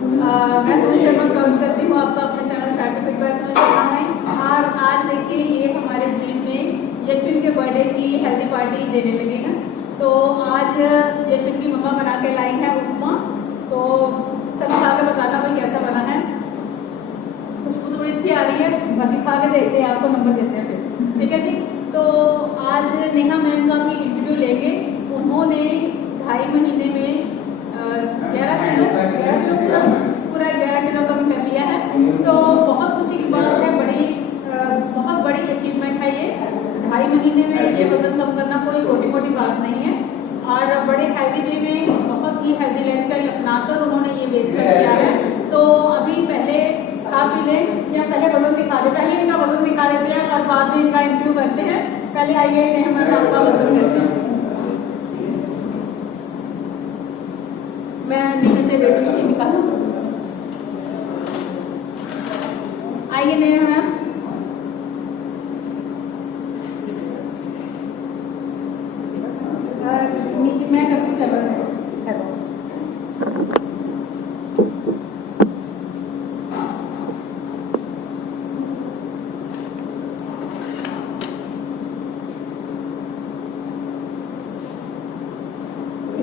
मैं सुनील शर्मा स्वागत करती हूँ आपका अपने चैनल फैक्ट फीडबैक में। और आज देखिए ये हमारे जिम में यशविन के बर्थडे की हेल्दी पार्टी देने लगे हैं। तो आज यशविन की मम्मा बना के लाई है उपमा। तो सब खा के बताना भाई कैसा बना है। खुशबू थोड़ी अच्छी आ रही है, बाकी खा के देखते हैं, आपको नंबर देते हैं फिर, ठीक है जी। तो आज नेहा मैम का भी इंटरव्यू लेंगे। उन्होंने 2.5 महीने में 11 किलो पूरा 11 किलो कम कर लिया है। तो बहुत खुशी की बात है, बहुत बड़ी अचीवमेंट है ये। 2.5 महीने में ये वजन कम करना कोई छोटी मोटी बात नहीं है। और बड़े हेल्दी वे में बहुत ही हेल्दी लाइफस्टाइल अपनाकर उन्होंने ये वेट कर लिया है। तो अभी पहले खा पी लें या पहले वजन दिखा दे, पहले इनका वजन दिखा देते हैं और बाद में इनका इंटरव्यू करते हैं। पहले आइए हम आपका वजन करते हैं। मैं नीचे से वेट मशीन निकालूं। आइए नेहा मैम। नीचे मैं करती हूँ।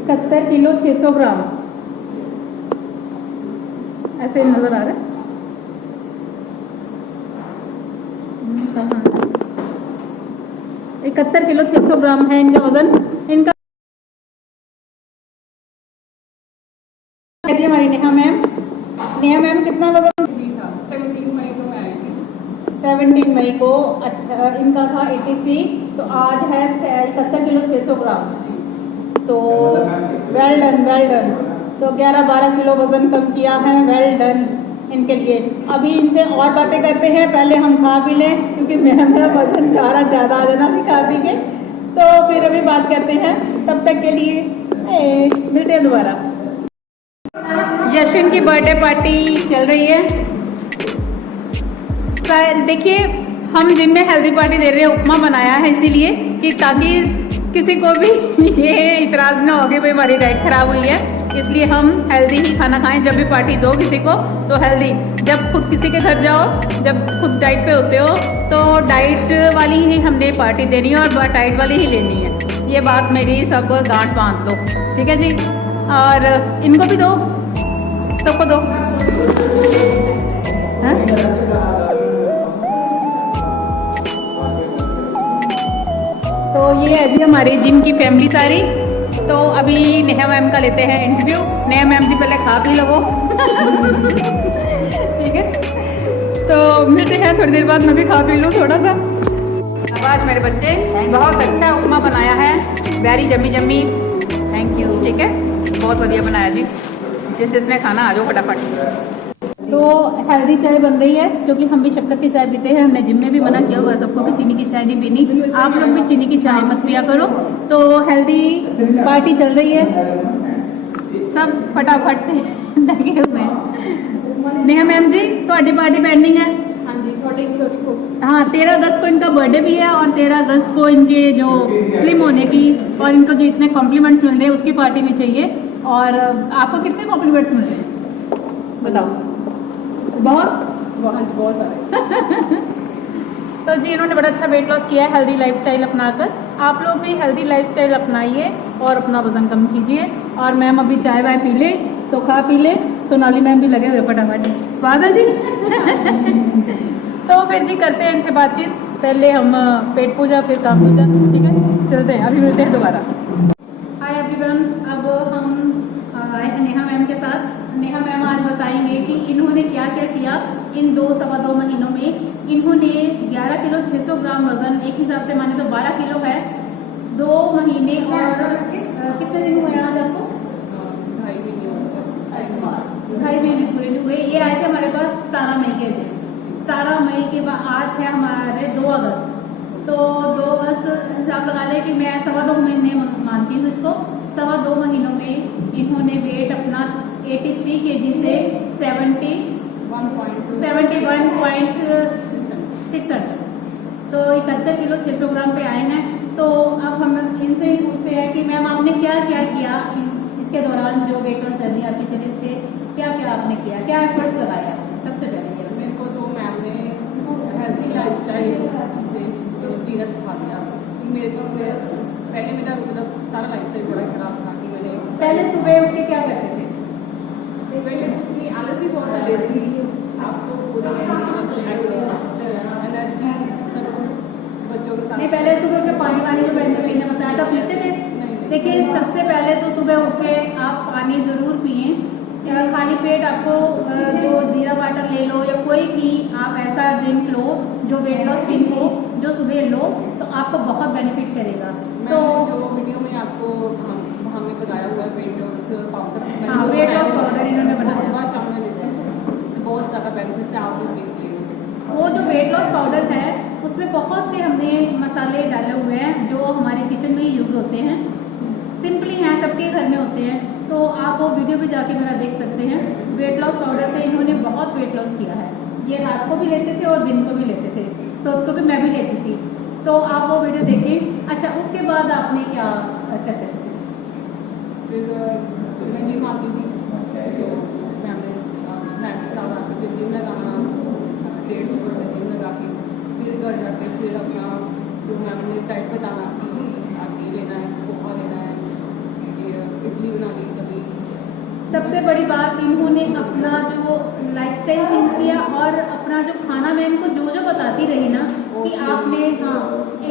71 किलो 600 ग्राम ऐसे नजर आ रहा है। 71 किलो 600 ग्राम है इनका वजन। इनका हमारी नेहा मैम कितना वजन? 17 मई को मैं आई थी। 17 मई को इनका था 83। तो आज है 71 किलो 600 ग्राम। तो वेल डन। तो 11-12 किलो वजन कम किया है, वेल डन इनके लिए। अभी इनसे और बातें करते हैं, पहले हम खा पी लें क्योंकि मेरा वजन ज़्यादा आ जाना थी खा पी के। तो फिर अभी बात करते हैं, तब तक के लिए मिलते हैं दोबारा। यशविन की बर्थडे पार्टी चल रही है। देखिए हम जिम में हेल्दी पार्टी दे रहे हैं, उपमा बनाया है इसीलिए कि ताकि किसी को भी ये इतराज ना हो कि भाई हमारी डाइट खराब हुई है। इसलिए हम हेल्दी ही खाना खाएं। जब भी पार्टी दो किसी को तो हेल्दी। जब खुद किसी के घर जाओ, जब खुद डाइट पे होते हो तो डाइट वाली ही हमने पार्टी देनी है और डाइट वाली ही लेनी है। ये बात मेरी सब गांठ बांध दो, ठीक है जी। और इनको भी दो, सबको दो। तो ये है जी हमारी जिम की फैमिली सारी। तो अभी नेहा मैम का लेते हैं इंटरव्यू। नेहा मैम जी पहले खा पी लो ठीक है। तो मिलते हैं थोड़ी देर बाद, मैं भी खा पी लूँ थोड़ा सा। आवाज मेरे बच्चे बहुत अच्छा उपमा बनाया है, वेरी जम्मी। थैंक यू, ठीक है, बहुत बढ़िया बनाया जी। जिसने खाना आ जाओ फटाफट। तो हेल्दी चाय बन रही है क्योंकि हम भी शक्कर की चाय पीते हैं। हमने जिम में भी मना किया हुआ है सबको कि चीनी की चाय नहीं पीनी। आप लोग भी चीनी की चाय मत पिया करो। तो हेल्दी पार्टी चल रही है, सब फटाफट से लगे हुए हैं। नेहा मैम जी ਤੁਹਾਡੀ पार्टी पेंडिंग है? हाँ जी, 13 अगस्त को। हाँ, 13 अगस्त को इनका बर्थडे भी है और 13 अगस्त को इनके जो स्लिम होने की और इनको जो इतने कॉम्प्लीमेंट्स मिल रहे हैं उसकी पार्टी भी चाहिए। और आपको कितने कॉम्प्लीमेंट्स मिल रहे हैं बताओ? बहुत सारे तो जी इन्होंने बड़ा अच्छा वेट लॉस किया है हेल्दी लाइफस्टाइल अपनाकर। आप लोग भी हेल्दी लाइफस्टाइल अपनाइए और अपना वजन कम कीजिए। और मैम अभी चाय वाय पी ले तो खा पी ले। सोनाली मैम भी लगे हुए फटाफट। स्वाद है जी तो फिर जी करते हैं इनसे बातचीत। पहले हम पेट पूजा फिर काम पूजा, ठीक है, चलते हैं, अभी मिलते हैं दोबारा। हाय एवरीवन, अब हम आए हैं नेहा मैम के साथ। नेहा मैम आज बताएंगे कि इन्होंने क्या क्या किया इन 2-2.5 महीनों में। इन्होंने 11 किलो 600 ग्राम वजन, एक हिसाब से माने तो 12 किलो है 2 महीने। और कितने दिन हुए आज आपको? 2.5 महीने पूरे हुए। ये आए थे हमारे पास 17 मई के दिन। 17 मई के बाद आज है हमारे 2 अगस्त। तो 2 अगस्त हिसाब लगा लें कि मैं 2.25 महीने मानती हूँ इसको। 2.25 महीनों में इन्होंने वेट अपना 83 kg से 71.600 तो 71 किलो 600 ग्राम पे आए हैं। तो अब हम इनसे ही पूछते हैं कि मैम आपने क्या क्या किया इसके दौरान जो वेट लॉस जर्नी आपकी चली थे, क्या क्या आप आपने किया, क्या एफर्ट्स लगाया सबसे पहले? ये मेरे को तो मैम ने हेल्थी लाइफस्टाइल से सीरियस सिखा दिया। मेरे को पहले मेरा मतलब सारा लाइफस्टाइल बड़ा खराब था कि मैंने पहले सुबह उठ के क्या करते थे? पहले कुछ नहीं, आलस ही बहुत ले रही थी। आप तो पूरी एनर्जी सब कुछ बच्चों के साथ। नहीं, पहले सुबह उठ के पानी वानी जो पीने बताया था पीते थे? देखिए, सबसे पहले तो सुबह उठ के आप पानी ज़रूर पिए। खाली पेट आपको जो जीरा वाटर ले लो या कोई भी आप ऐसा ड्रिंक लो जो वेट लॉस ड्रिंक हो, जो सुबह लो तो आपको बहुत बेनिफिट करेगा। तो जो वीडियो में आपको हमें बताया हुआ है वेट लॉस पाउडर, हाँ, वेट लॉस पाउडर इन्होंने बनाया, सुबह शाम में लेते हैं, इससे बहुत ज़्यादा बेनिफिट है। आप भी देख लीजिए। वो जो वेट लॉस पाउडर है उसमें बहुत से हमने मसाले डाले हुए हैं जो हमारे किचन में यूज़ होते हैं, सिंपली हैं, सबके घर में होते हैं। तो आप वो वीडियो भी जाके मेरा देख सकते हैं। वेट लॉस पाउडर से इन्होंने बहुत वेट लॉस किया है। ये रात को भी लेते थे और दिन को भी लेते थे, सुबह को भी मैं भी लेती थी। तो आप वो वीडियो देखें। अच्छा, उसके बाद आपने क्या करते थे? फिर मैं जिम आती थी, तो फैमिली फ्रेंड के साथ आती थी, जिम लगाना, 1.5 घंटे जिम लगा के फिर घर जाके फिर अपना जो मैम ने डाइट बताना कि आगे लेना है, पोहा लेना है, इडली बनानी कभी। सबसे बड़ी बात, इन्होंने अपना जो लाइफस्टाइल चेंज किया और अपना जो खाना, मैं इनको जो जो बताती रही ना कि आपने, हाँ,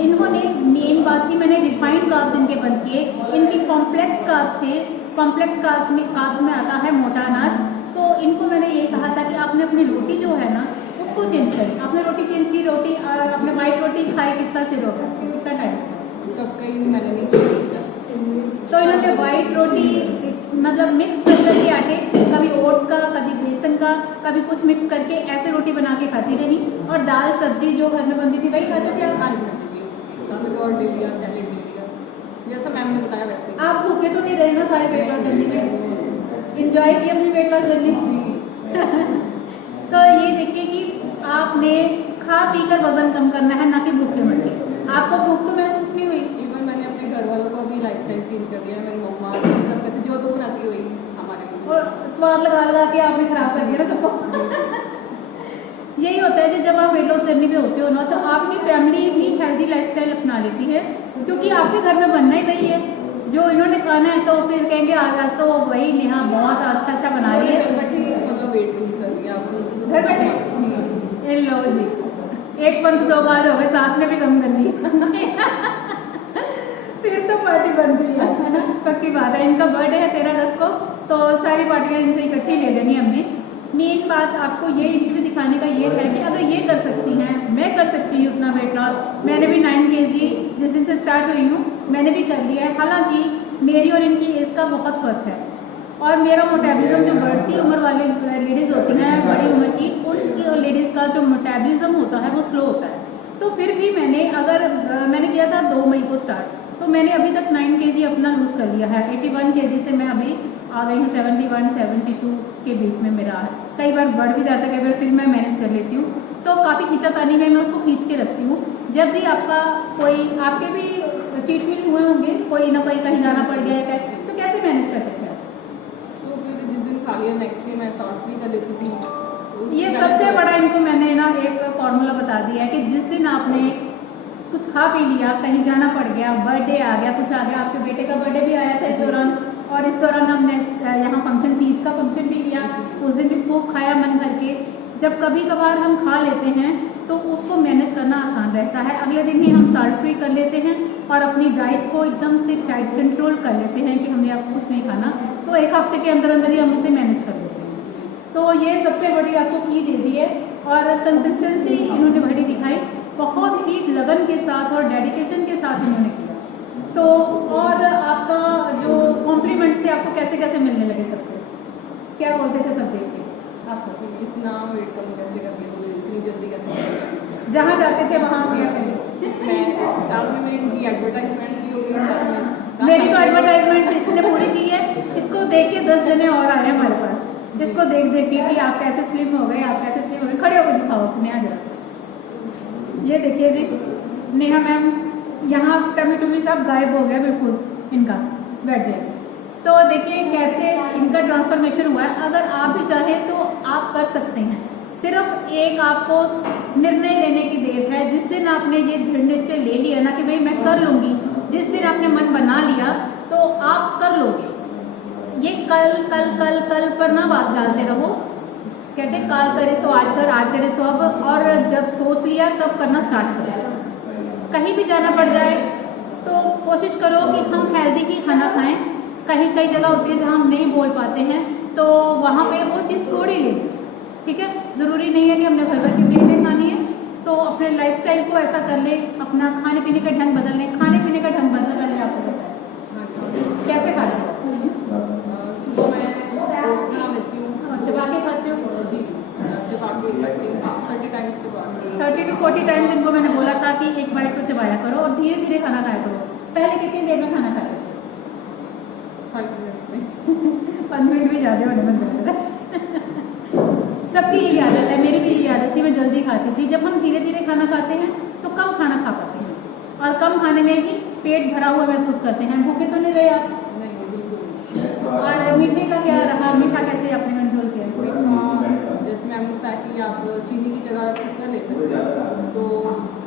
इन्होंने मेन बात की मैंने रिफाइंड कार्ब्स इनके बंद किए। इनकी कॉम्प्लेक्स कार्ब्स से, कॉम्प्लेक्स कार्ब्स में आता है मोटा अनाज। तो इनको मैंने ये कहा था कि आपने अपनी रोटी जो है ना उसको चेंज करें। आपने रोटी चेंज की, रोटी आपने वाइट रोटी खाई कितना चिर हो गया, कितना टाइम? तब कहीं मैंने नहीं किया। तो इन्होंने वाइट रोटी मतलब मिक्स कर करके आटे, कभी ओट्स का, कभी बेसन का, कभी कुछ मिक्स करके ऐसे रोटी बना के खाती रही। और दाल सब्जी जो घर में बनती थी वही खाते थे आप? और ले लिया, सैलेड ले लिया, जैसा मैम ने बताया वैसे। आप भूखे तो नहीं रहे ना सारे वेट लॉस जर्नी में? इंजॉय किया अपनी वेट लॉस जर्नी? तो ये देखिए कि आपने खा पी कर वजन कम करना है, ना कि भूखे मर के। आपको भूख तो महसूस नहीं हुई? इवन मैंने अपने घर वालों को भी लाइफस्टाइल चेंज कर दिया। मेरी मम्मा सब कहते जो तो बनाती हुई हमारे लिए, और स्वाद लगा लगा के आपने खराब कर दिया ना सबको। यही होता है कि जब आप वेट लॉस जर्नी में होते हो ना, तो आपकी फैमिली भी हेल्दी लाइफस्टाइल अपना लेती है, क्योंकि आपके घर में बनना ही वही है जो इन्होंने खाना है। तो फिर कहेंगे आज तो वही नेहा बहुत अच्छा बना रही है, मतलब वेट लूज कर लिया घर बैठे। इन लो जी, एक पंथ 2 गाज हो गए, सास ने भी कम कर ली। फिर तो पार्टी बनती है ना, पक्की बात है। इनका बर्थडे है 13 अगस्त को, तो सारी पार्टियां इनसे इकट्ठी ले लेनी हमने। मेन बात आपको ये इंटरव्यू दिखाने का ये है कि अगर ये कर सकती हैं, मैं कर सकती हूँ उतना वेट लॉस। मैंने भी 9 kg जिस दिन से स्टार्ट हुई हूँ मैंने भी कर लिया है। हालांकि मेरी और इनकी एज का बहुत फर्क है, और मेरा मोटेबलिज्म जो बढ़ती उम्र वाली लेडीज होती हैं, बड़ी उम्र की, उनकी लेडीज का जो मोटेबलिज्म होता है वो स्लो होता है। तो फिर भी मैंने किया था 2 मई को स्टार्ट, तो मैंने अभी तक 9 kg अपना लूज कर लिया है। 81 kg से मैं अभी आ गई हूँ 71 72 के बीच में मेरा है। कई बार बढ़ भी जाता है, कई बार फिर मैं मैनेज कर लेती हूँ। तो काफ़ी खींचातानी में मैं उसको खींच के रखती हूँ। जब भी आपका कोई, आपके भी चीट मीट हुए होंगे, कोई ना कोई कहीं जाना पड़ गया है, तो कैसे मैनेज करते थे? तो फिर जिस दिन खा लिया नेक्स्ट डे मैं शॉर्ट भी कर लेती थी। ये सबसे बड़ा इनको मैंने ना एक फॉर्मूला बता दिया है कि जिस दिन आपने कुछ खा पी लिया, कहीं जाना पड़ गया, बर्थडे आ गया, कुछ आ गया, आपके बेटे का बर्थडे भी आया था इस दौरान, और इस दौरान हमने यहाँ फंक्शन, तीज का फंक्शन भी किया, उस दिन भी खूब खाया मन करके। जब कभी कभार हम खा लेते हैं तो उसको मैनेज करना आसान रहता है। अगले दिन ही हम साल्ट फ्री कर लेते हैं और अपनी डाइट को एकदम से टाइट कंट्रोल कर लेते हैं कि हमने अब कुछ नहीं खाना, तो 1 हफ्ते के अंदर अंदर ही हम उसे मैनेज कर लेते हैं। तो ये सबसे बड़ी आपको की दे दी है, और कंसिस्टेंसी इन्होंने बड़ी दिखाई, बहुत ही लगन के साथ और डेडिकेशन के साथ इन्होंने किया। तो और आपका जो कॉम्प्लीमेंट थे आपको कैसे कैसे मिलने लगे? सबसे क्या बोलते थे सब देख के आपको? इतना वेट कम कैसे कर लिया, इतनी जल्दी कैसे? जहाँ जाते थे वहाँ क्या करें? मैं सामने में इनकी एडवर्टाइजमेंट की होगी, मेरी तो एडवर्टाइजमेंट इसने पूरी की है। इसको देख के 10 जने और आए हमारे पास, जिसको देख देख के कि आप कैसे स्लिम हो गए, आप कैसे स्लिम हो गए। खड़े होकर दिखाओ अपने आ जरा। ये देखिए जी, नेहा मैम यहाँ टमी टमी सब गायब हो गया बिल्कुल, इनका बैठ जाए। तो देखिए कैसे इनका ट्रांसफॉर्मेशन हुआ है। अगर आप भी चाहें तो आप कर सकते हैं। सिर्फ एक आपको निर्णय लेने की देर है। जिस दिन आपने ये दृढ़ निश्चय ले लिया ना कि भाई मैं कर लूंगी, जिस दिन आपने मन बना लिया तो आप कर लोगे। ये कल कल कल कल पर ना बात डालते रहो। कहते काल करे सो आज कर, आज करे सो अब, और जब सोच लिया तब करना स्टार्ट करो। कहीं भी जाना पड़ जाए तो कोशिश करो कि हम हेल्दी ही खाना खाएं। कहीं कई जगह होती है जहां हम नहीं बोल पाते हैं तो वहां पे वो चीज़ थोड़ी लें, ठीक है। ज़रूरी नहीं है कि हमने भर भर की प्लेटें खानी है। तो अपने लाइफस्टाइल को ऐसा कर ले, अपना खाने पीने का ढंग बदल लें। खाने पीने का ढंग बदलना पहले आपको बताएं कैसे खाना। सुबह मैं ओट्स बना लेती हूँ, चबा के खाते हो जी चबा के खाती हूँ, 30 टाइम्स चबा के। 30 to 40 टाइम्स इनको मैंने बोला था कि एक बाइट को चबाया करो और धीरे धीरे खाना खाया करो। पहले कितनी देर में खाना खाते थे? 5 मिनट्स 5 मिनट में ज़्यादा होने में जाता है। सबकी यही आदत है, मेरी भी यही आदत थी, मैं जल्दी खाती थी। जब हम धीरे धीरे खाना खाते हैं तो कम खाना खा पाते हैं और कम खाने में ही पेट भरा हुआ महसूस करते हैं। भूखे तो नहीं रहे आप? नहीं बिल्कुल। और मीठे का क्या रहा? मीठा कैसे आपने कंट्रोल किया? जैसे मैम ने बताया कि आप चीनी की जगह शक्कर ले सकते हैं, तो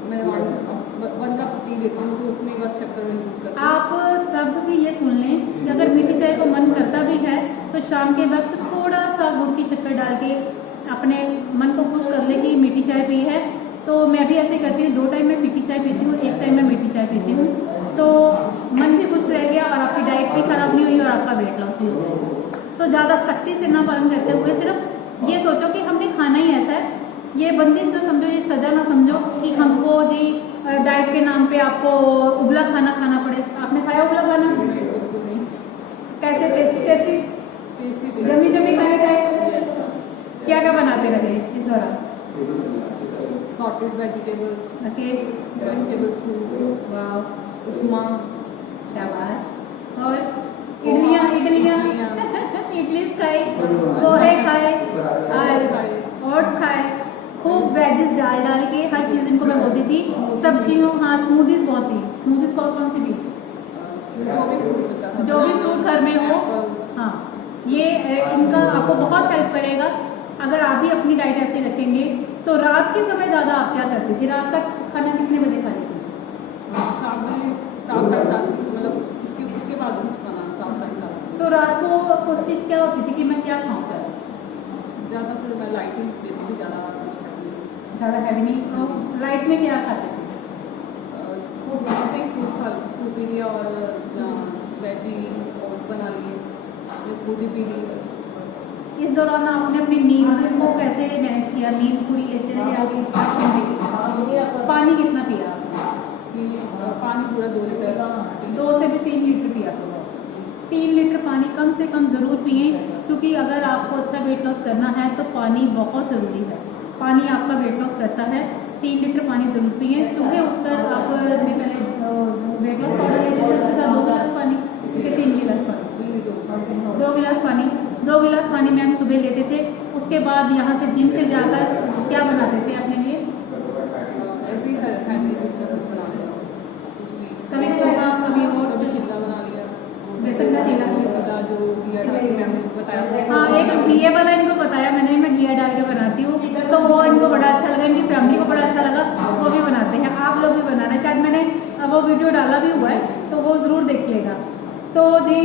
मैं 1 कप टी लेती हूँ तो उसमें बस शक्कर में यूज करती हूँ। आप सब भी ये सुन लें कि अगर मीठी चाय को मन करता भी है तो शाम के वक्त थोड़ा सा गुड़ की शक्कर डाल के अपने मन को खुश कर ले कि मीठी चाय पी है। तो मैं भी ऐसे करती हूँ, 2 टाइम मैं फीकी चाय पीती हूँ, 1 टाइम मैं मीठी चाय पीती हूँ। तो मन भी खुश रह गया और आपकी डाइट भी खराब नहीं हुई और आपका वेट लॉस भी हो गया। तो ज़्यादा सख्ती से ना पालन करते हुए सिर्फ ये सोचो कि हमने खाना ही ऐसा है। ये बंदिश ना समझो, ये सजा ना समझो कि हमको जी डाइट के नाम पे आपको उबला खाना खाना पड़े। आपने खाया उबला खाना? कैसे टेस्टी टेस्टी जमी जमी खाए खाए? क्या क्या बनाते रहे इस दौरान? Sauteed vegetables, okay, vegetable soup, upma, शाबाश। और इडलियाँ इडली खाए, पोहे खाए, ओट्स खाए, खूब वेजिस डाल डाल के हर चीज़ इनको मैं बोलती थी। सब्जियों, हाँ स्मूदीज बहुत थी। स्मूदीज कौन सी भी जो भी फ्रूट घर में हो, हाँ ये इनका आपको बहुत हेल्प करेगा। अगर आप भी अपनी डाइट ऐसे रखेंगे तो रात के समय ज़्यादा आप क्या करते थे? रात का खाना कितने बजे खाते थे? 7 बजे, 7-7:30, मतलब उसके बाद कुछ खाना 7-7:30। तो रात को कोशिश क्या होती थी कि मैं क्या खाऊँ? ज़्यादातर मैं लाइट ही देती थी, ज़्यादा हैवी नहीं। तो लाइट में क्या खाते थे? ऐसे ही सूप पी लिया और वेजी ओट्स बना लिए, स्मूदी पी ली। इस दौरान आपने अपनी नींद को कैसे मैनेज किया? नींद पूरी लेते रहे आपकी? पानी कितना पिया? पानी पूरा 2 लीटर, 2 से भी 3 लीटर पिया करो। 3 लीटर पानी कम से कम ज़रूर पिए, क्योंकि अगर आपको अच्छा वेट लॉस करना है तो पानी बहुत ज़रूरी है। पानी आपका वेट लॉस करता है। 3 लीटर पानी ज़रूर पिए। सुबह उठकर आप पहले वेट लॉस पाउडर लेते थे, उसके साथ 2 गिलास पानी, 3 गिलास पानी, 2 गिलास पानी, 2 गिलास पानी में हम सुबह लेते थे। उसके बाद यहाँ से जिम से जाकर क्या बनाते थे अपने लिए? ऐसे ही कभी पोहा, कभी और चिल्ला बना लिया, बेसन का चीला। जो घिया डाल के मैंने बताया। हाँ, एक घिया वाला इनको बताया मैंने, मैं घिया डाल के बनाती हूँ तो वो इनको बड़ा अच्छा लगा, इनकी फैमिली को बड़ा अच्छा लगा, वो भी बनाते हैं। आप लोग भी बनाना, शायद मैंने वो वीडियो डाला भी हुआ है तो वो ज़रूर देखिएगा। तो जी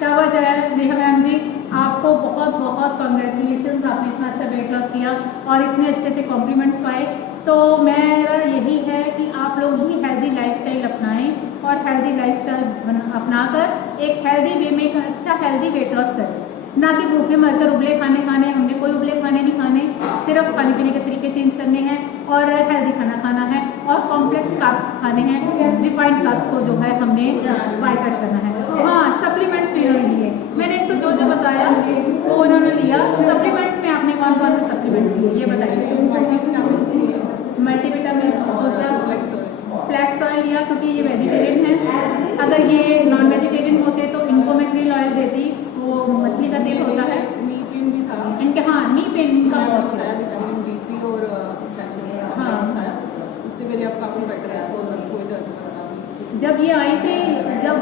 शाबाश है नेहा मैम जी, आपको बहुत बहुत कॉन्ग्रेचुलेशन। आपने इतना अच्छा वेट लॉस किया और इतने अच्छे अच्छे कॉम्प्लीमेंट्स पाए। तो मेरा यही है कि आप लोग भी हेल्दी लाइफस्टाइल अपनाएं और हेल्दी लाइफस्टाइल अपनाकर एक हेल्दी वे में एक अच्छा हेल्दी वेट लॉस करें, ना कि भूखे मरकर उबले खाने खाने। हमने कोई उबले खाने नहीं खाने, सिर्फ खाने पीने के तरीके चेंज करने हैं और हेल्दी खाना खाना है और कॉम्प्लेक्स कार्ब्स खाने हैं। रिफाइंड कार्ब्स को जो है हमने बाइकआउट करना है। हाँ, सप्लीमेंट्स भी उन्होंने लिए, मैंने इनको जो जो बताया वो उन्होंने लिया। सप्लीमेंट्स में आपने कौन कौन से सप्लीमेंट्स लिए ये बताइए? मल्टीविटामिन, दूसरा फ्लैक्स ऑयल लिया क्योंकि ये वेजिटेरियन है। अगर ये नॉन वेजिटेरियन होते तो इनको मैं क्रिल ऑयल देती, वो मछली का तेल होता है। नी पेन भी था इनके, हाँ नी पेन इनका बहुत खाया, है। विटामिन D3 और हाँ, खाया, उससे मेरे अब काफ़ी बेटर है, कोई दर्द वगैरह नहीं। जब ये आई थी, जब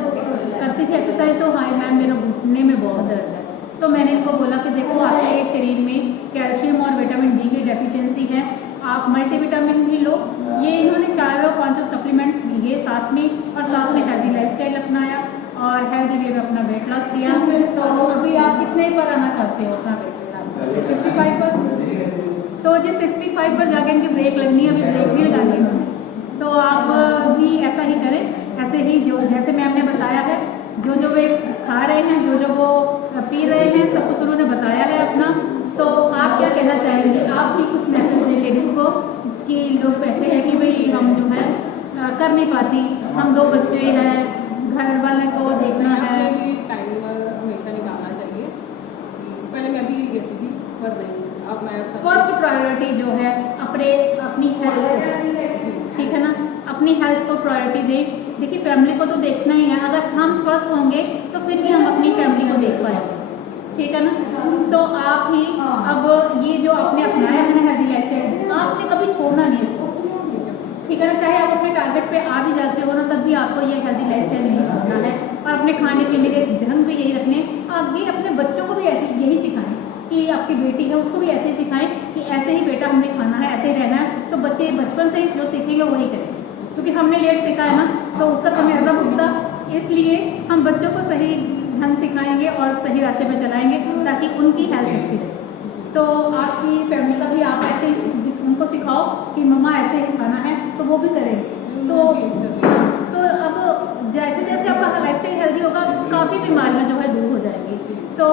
करती थी एक्सरसाइज, तो हाँ मैम मेरे घुटने में बहुत दर्द है। तो मैंने इनको बोला कि देखो आपके शरीर में कैल्शियम और विटामिन डी की डेफिशिएंसी है, आप मल्टीविटामिन भी लो। ये इन्होंने 4 और 5 सप्लीमेंट्स लिए साथ में, और साथ में हेल्दी लाइफस्टाइल अपनाया और हेल्दी वे में अपना वेट लॉस किया। तो अभी आप कितने पर आना चाहते हो अपना वेट? 65 पर। तो जिस 65 पर जाके इनकी ब्रेक लगनी है, अभी ब्रेक नहीं लगानी है। तो आप भी ऐसा ही करें, ऐसे ही जो जैसे मैम ने बताया है, जो वे खा रहे हैं, जो वो पी रहे हैं, सब कुछ उन्होंने बताया है अपना। तो आप क्या कहना चाहेंगे? आप भी कुछ मैसेज दें लेडीज को कि लोग कहते हैं कि भाई हम जो है कर नहीं पाती, हम 2 बच्चे हैं, घर वाले को देखना है। टाइम हमेशा निकालना चाहिए। पहले मैं भी कहती थी पर नहीं, अब मैं फर्स्ट प्रायोरिटी जो है अपनी हेल्थ, ठीक है ना, अपनी हेल्थ को प्रायोरिटी दें। देखिए फैमिली को तो देखना ही है, अगर हम स्वस्थ होंगे तो फिर ही हम अपनी फैमिली को देख पाएंगे, ठीक है ना। तो आप ही अब ये जो आपने अपनाया है ना हेल्दी लाइफस्टाइल, आपने कभी छोड़ना नहीं इसको, ठीक है ना। चाहे आप अपने टारगेट पे आ भी जाते हो ना, तब भी आपको ये हेल्दी लाइफस्टाइल नहीं छोड़ना है, और अपने खाने पीने के ढंग भी यही रखने। आप ये अपने बच्चों को भी ऐसे यही सिखाएं कि आपकी बेटी है उसको भी ऐसे ही सिखाएं कि ऐसे ही बेटा हमने खाना है, ऐसे ही रहना है। तो बच्चे बचपन से ही जो सीखेंगे वही करेंगे, क्योंकि हमने लेट सीखा है ना, तो उसका कमियाजा भुगता। इसलिए हम बच्चों को सही ढंग सिखाएंगे और सही रास्ते पे चलाएंगे ताकि उनकी हेल्थ अच्छी रहे। तो आपकी फैमिली का भी आप ऐसे ही उनको सिखाओ कि मम्मा ऐसे ही खाना है, तो वो भी करेंगे। तो अब जैसे जैसे आपका लाइफस्टाइल हेल्दी होगा, काफ़ी बीमारियां जो है दूर हो जाएंगी। तो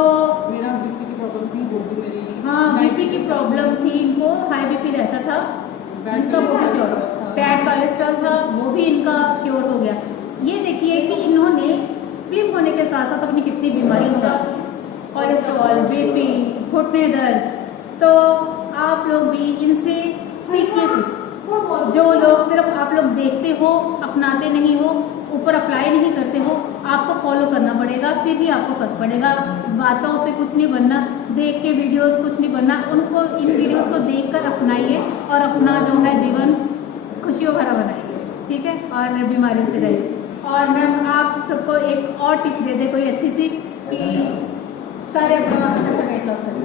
मेरा बीपी की प्रॉब्लम थी, वो भी मेरी, हाँ बीपी की प्रॉब्लम थी, वो हाई बीपी रहता था, इनका वो भी क्योर, बैड कोलेस्ट्रॉल था, वो भी इनका क्योर हो गया। ये देखिए कि इन्होंने स्लिम होने के साथ साथ अपनी कितनी बीमारियों का, कोलेस्ट्रॉल, बीपी, घुटने दर्द। तो आप लोग भी इनसे सीखिए कुछ। जो लोग सिर्फ आप लोग देखते हो, अपनाते नहीं हो, ऊपर अप्लाई नहीं करते हो, आपको फॉलो करना पड़ेगा, फिर ही आपको फर्क पड़ेगा। बातों से कुछ नहीं बनना, देख के वीडियोस कुछ नहीं बनना, उनको इन वीडियोस को देखकर अपनाइए और अपना जो है जीवन खुशियों भरा बनाइए, ठीक है, और बीमारियों से रहिए। और मैम आप सबको एक और टिप दे दे कोई अच्छी सी कि सारे अपना अच्छा सा वेट लॉस करें,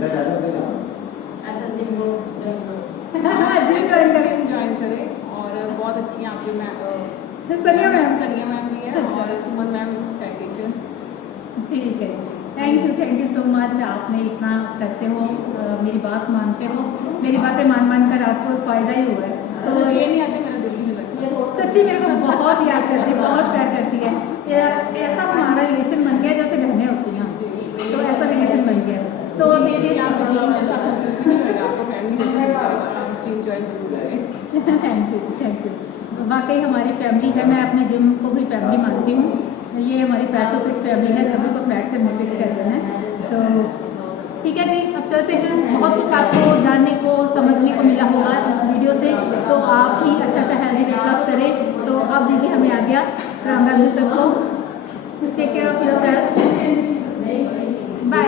ज्वाइन करें। और बहुत अच्छी आपकी सनिया मैम भी है और सुमन मैम डाइटिशियन। ठीक है, थैंक यू सो मच। आपने इतना करते हो, मेरी बात मानते हो, मेरी बातें मान कर आपको फायदा ही हुआ है। तो ये नहीं आते, मेरा दिल भी नहीं लगता। सच्ची मेरे को बहुत याद करती है, बहुत प्यार करती है। ऐसा हमारा रिलेशन बन गया जैसे बहनें होती हैं, तो ऐसा रिलेशन बन गया। तो देखिए आपको थैंक यू। वाकई हमारी फैमिली है, मैं अपने जिम को भी फैमिली मानती हूँ। ये हमारी फैट टू फिट फैमिली है, सभी को फैट से मोटिवेट कर देना है। तो ठीक है जी, अब चलते हैं। बहुत कुछ आपको जानने को, समझने को मिला होगा इस वीडियो से, तो आप ही अच्छा सा हेल्दी वेट लॉस करें। तो अब दीजिए हमें आ गया, राम राम जी सबको, टेक केयर ऑफ योरसेल्फ।